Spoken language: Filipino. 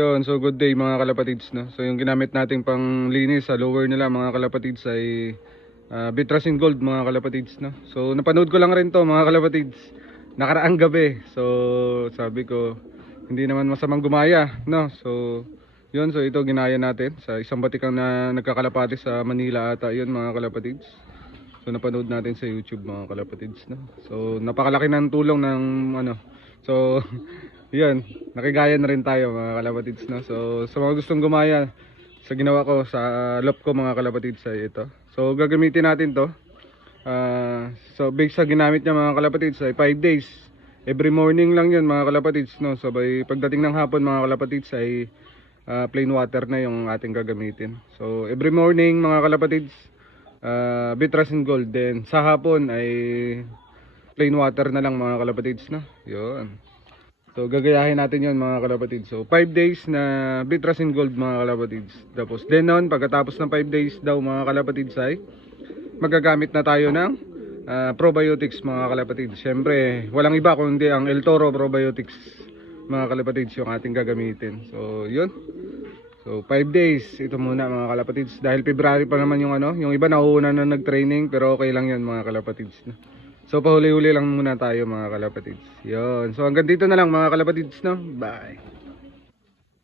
Yun, so good day mga kalapatids, no? So yung ginamit nating pang linis sa lower nila mga kalapatids ay Bitrasin Gold mga kalapatids, no? So napanood ko lang rin to mga kalapatids nakaraang gabi. So sabi ko hindi naman masamang gumaya, no? So yun, so ito ginaya natin sa isang batikang na nagkakalapati sa Manila ata yun mga kalapatids. So napanood natin sa YouTube mga kalapatids, no? So napakalaki ng tulong ng ano. So yun, nakigaya na rin tayo mga kalapatids, no? So sa mga gustong gumaya sa ginawa ko sa loft ko mga kalapatids ay ito. So gagamitin natin to. So base sa ginamit niya mga kalapatids ay 5 days. Every morning lang yun mga kalapatids, no? So pagdating ng hapon mga kalapatids ay plain water na yung ating gagamitin. So every morning mga kalapatids, Bitrasin Gold. Then sa hapon ay plain water na lang mga kalapatids, no? Yun. So gagayahin natin yon mga kalapatids. So 5 days na Bitrasin Gold mga kalapatids. Tapos then on, pagkatapos ng 5 days daw mga kalapatids ay magagamit na tayo ng probiotics mga kalapatids. Siyempre walang iba kundi ang El Toro Probiotics mga kalapatids yung ating gagamitin. So yun. So 5 days ito muna mga kalapatids. Dahil February pa naman yung ano, yung iba nauuna na nag-training pero okay lang yun mga kalapatids. So pahuli-huli lang muna tayo mga kalapatids. Yun. So hanggang dito na lang mga kalapatids, no? Bye.